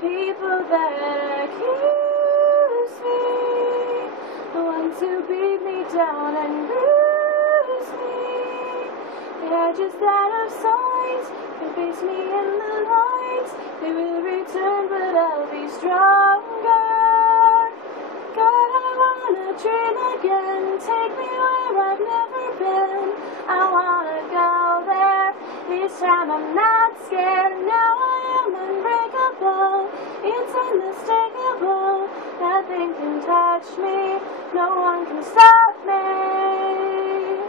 people that accuse me, the ones who beat me down and bruise me. The edges that have signs can face me in the light. They will return, but I'll be stronger. God, I wanna dream again. Take me where I've never been. I wanna go there. This time I'm not scared. Now I am unbreakable. It's unmistakable. Nothing can touch me. No one can stop me.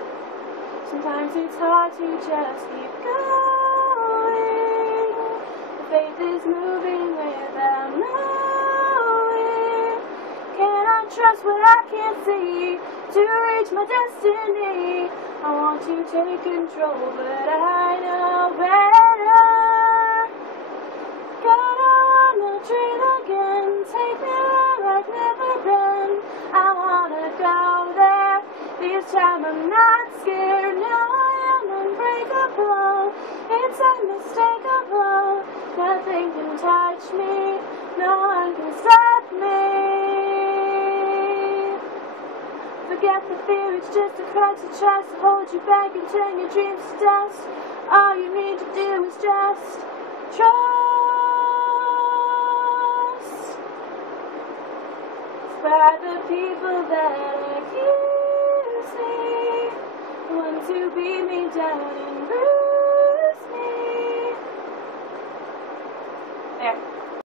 Sometimes it's hard to just keep going. The faith is moving without knowing. Can I trust what I can't see to reach my destiny? I want to take control, but I know better. God, I wanna dream again. Take me where I've never been. I wanna go there. This time I'm not scared. Now I am unbreakable. It's unmistakable. Nothing can touch me. No one can stop me. Forget the fear, it's just a crutch that tries to hold you back and turn your dreams to dust. All you need to do is just trust. It's by the people that accuse me, the ones who beat me down and bruise